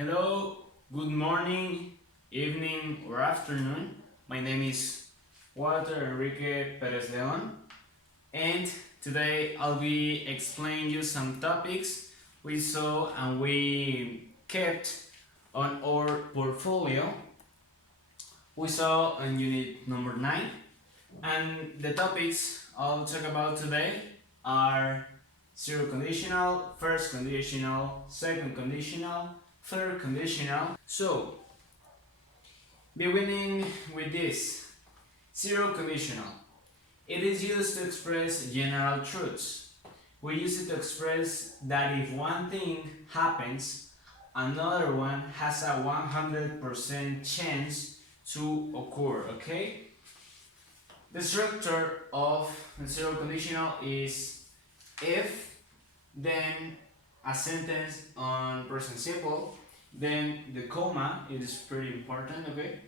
Hello, good morning, evening, or afternoon. My name is Walter Enrique Perez Leon, and today I'll be explaining you some topics we saw and we kept on our portfolio. We saw on unit number 9, and the topics I'll talk about today are zero conditional, first conditional, second conditional, third conditional. So, beginning with this, zero conditional. It is used to express general truths. We use it to express that if one thing happens, another one has a 100% chance to occur, okay? The structure of the zero conditional is if, then a sentence on present simple, then the comma, it is pretty important, okay?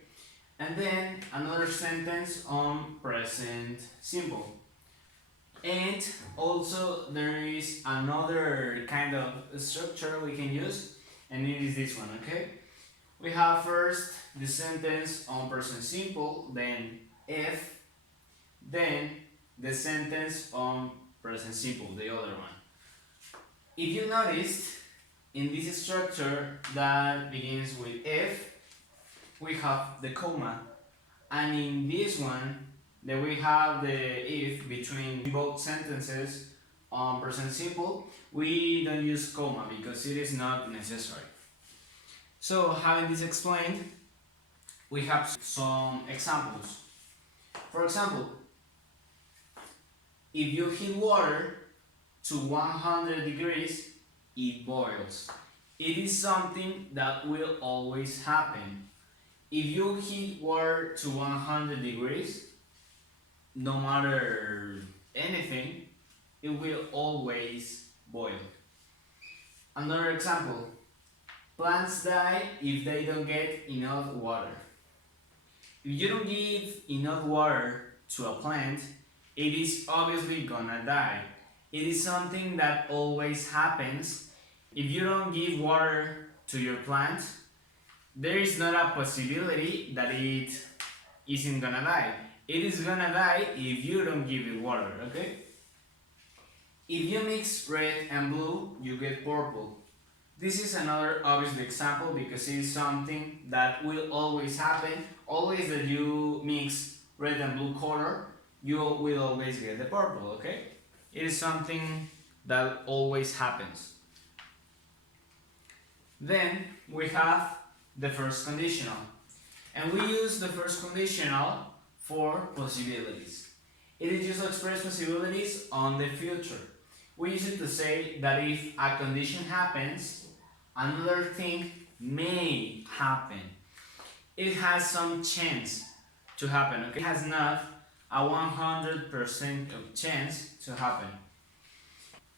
And then another sentence on present simple. And also there is another kind of structure we can use, and it is this one, okay? We have first the sentence on present simple, then if, then the sentence on present simple, the other one. If you noticed, in this structure that begins with if, we have the comma, and in this one, that we have the if between both sentences on present simple, we don't use comma because it is not necessary. So, having this explained, we have some examples. For example, if you heat water to 100 degrees, it boils. It is something that will always happen. If you heat water to 100 degrees, no matter anything, it will always boil. Another example, plants die if they don't get enough water. If you don't give enough water to a plant, it is obviously gonna die. It is something that always happens. If you don't give water to your plant, there is not a possibility that it isn't gonna die. It is gonna die if you don't give it water, okay? If you mix red and blue, you get purple. This is another obvious example because it is something that will always happen. Always that you mix red and blue color, you will always get the purple, okay? It is something that always happens. Then we have the first conditional. And we use the first conditional for possibilities. It is used to express possibilities on the future. We use it to say that if a condition happens, another thing may happen. It has some chance to happen, okay? It has not a 100% of chance to happen.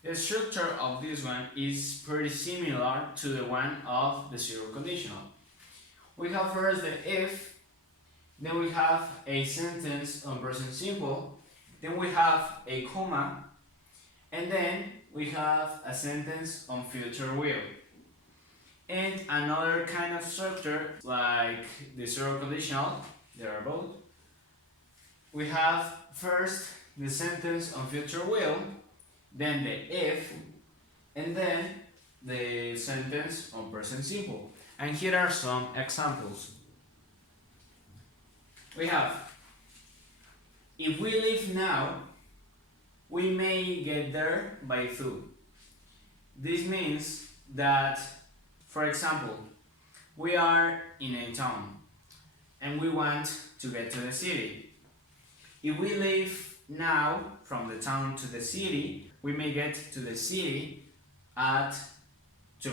The structure of this one is pretty similar to the one of the zero conditional. We have first the if, then we have a sentence on present simple, then we have a comma, and then we have a sentence on future will. And another kind of structure like the zero conditional, there are both. We have first the sentence on future will, then the if, and then the sentence on present simple. And here are some examples. We have, if we leave now, we may get there by 2. This means that, for example, we are in a town and we want to get to the city. If we leave now from the town to the city, we may get to the city at 2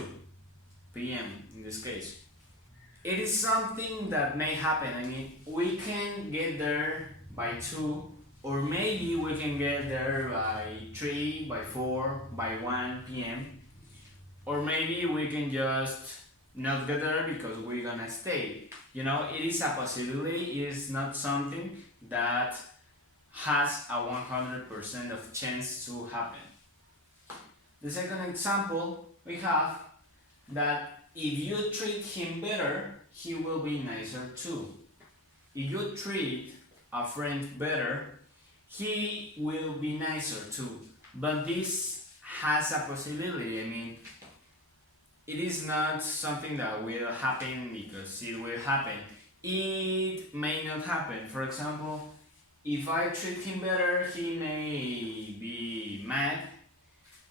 p.m. in this case. It is something that may happen. I mean, we can get there by 2, or maybe we can get there by 3, by 4, by 1 p.m. Or maybe we can just not get there because we're gonna stay. You know, it is a possibility. It is not something that has a 100% of chance to happen. The second example, we have that if you treat him better, he will be nicer too. If you treat a friend better, he will be nicer too. But this has a possibility. I mean, it is not something that will happen because it will happen. It may not happen. For example, if I treat him better, he may be mad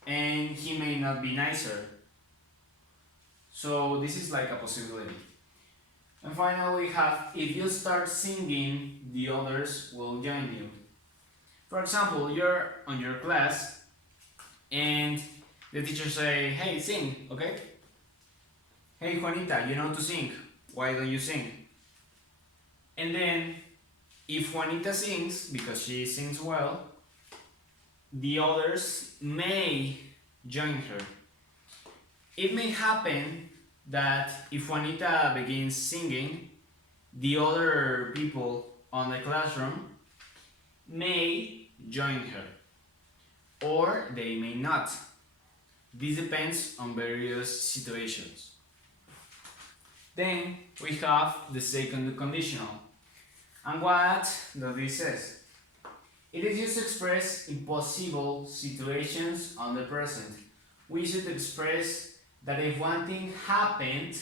and he may not be nicer. So this is like a possibility. And finally, we have if you start singing, the others will join you. For example, you're on your class and the teacher say, "Hey, sing, okay? Hey, Juanita, you know to sing. Why don't you sing?" And then, if Juanita sings, because she sings well, the others may join her. It may happen that if Juanita begins singing, the other people on the classroom may join her, or they may not. This depends on various situations. Then we have the second conditional. And what does this says? It is used to express impossible situations on the present. We use it to express that if one thing happened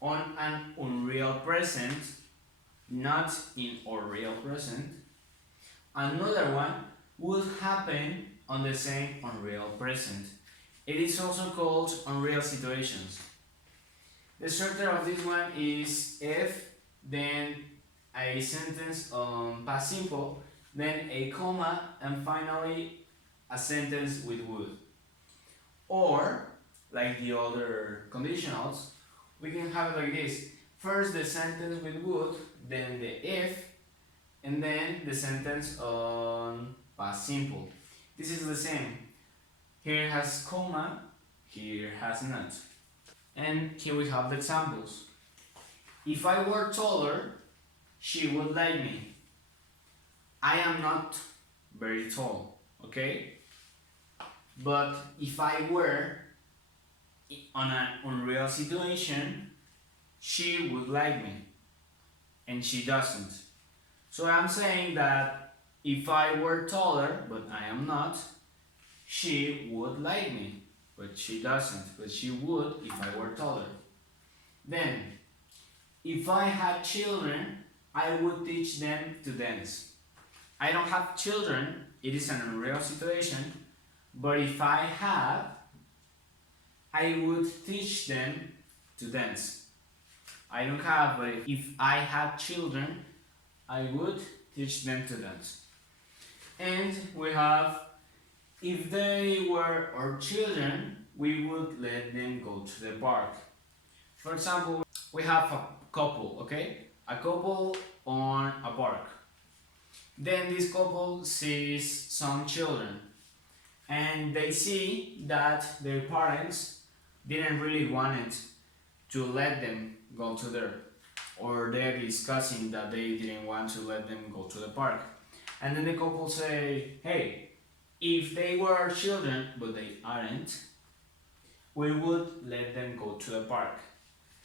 on an unreal present, not in our real present, another one would happen on the same unreal present. It is also called unreal situations. The structure of this one is if, then a sentence on past simple, then a comma, and finally a sentence with would. Or, like the other conditionals, we can have it like this. First the sentence with would, then the if, and then the sentence on past simple. This is the same. Here has comma, here has not. And here we have the examples. If I were taller, she would like me. I am not very tall, okay? But if I were on an unreal situation, she would like me. And she doesn't. So I'm saying that if I were taller, but I am not, she would like me. But she doesn't. But she would if I were taller. Then, if I had children, I would teach them to dance. I don't have children, it is an unreal situation, but if I have, I would teach them to dance. I don't have, but if I had children, I would teach them to dance. And we have, if they were our children, we would let them go to the park. For example, we have a couple, okay? A couple on a park. Then this couple sees some children and they see that their parents didn't really want it to let them go to there, or they're discussing that they didn't want to let them go to the park. And then the couple say, "Hey, if they were children, but they aren't, we would let them go to the park.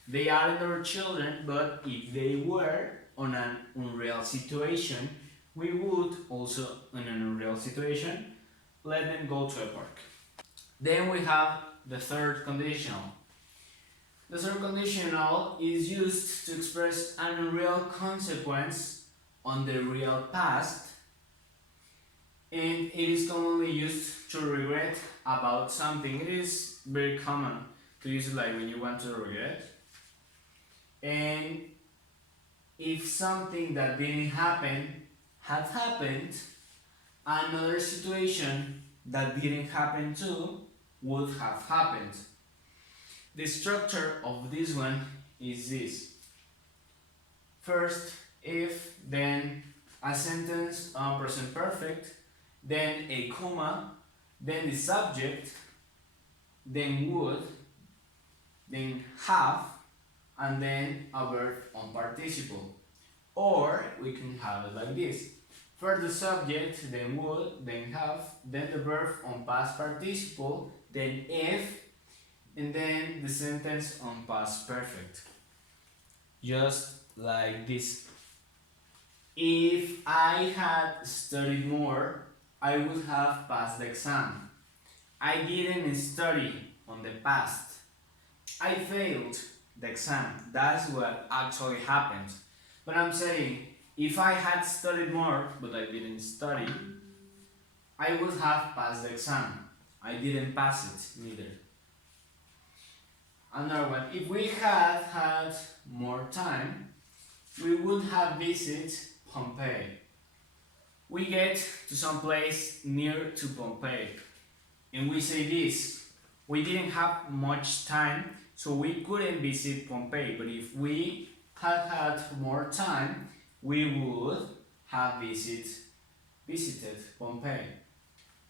They aren't our children, but if they were on an unreal situation, we would also, in an unreal situation, let them go to a park." Then we have the third conditional. The third conditional is used to express an unreal consequence on the real past, and it is commonly used to regret about something. It is very common to use it like when you want to regret. And if something that didn't happen had happened, another situation that didn't happen too would have happened. The structure of this one is this. First, if, then a sentence on present perfect, then a comma, then the subject, then would, then have, and then a verb on participle. Or we can have it like this. First the subject, then would, then have, then the verb on past participle, then if, and then the sentence on past perfect. Just like this. If I had studied more, I would have passed the exam. I didn't study on the past. I failed the exam. That's what actually happened. But I'm saying, if I had studied more, but I didn't study, I would have passed the exam. I didn't pass it, neither. Another one, if we had more time, we would have visited Pompeii. We get to some place near to Pompeii, and we say this: we didn't have much time, so we couldn't visit Pompeii. But if we had more time, we would have visited Pompeii.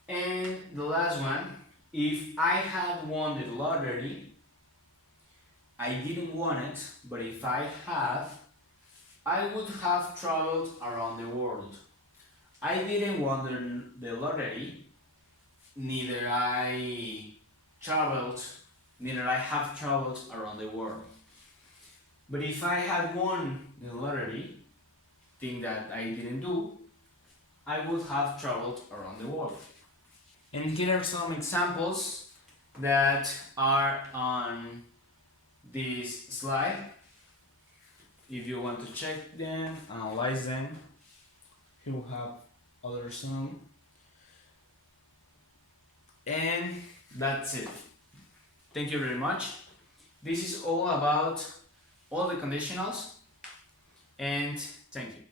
And the last one, if I had won the lottery, I didn't want it, but if I have, I would have traveled around the world. I didn't won the lottery, neither I have traveled around the world. But if I had won the lottery, thing that I didn't do, I would have traveled around the world. And here are some examples that are on this slide. If you want to check them, analyze them, here we have other some. And that's it. Thank you very much. This is all about all the conditionals, and thank you.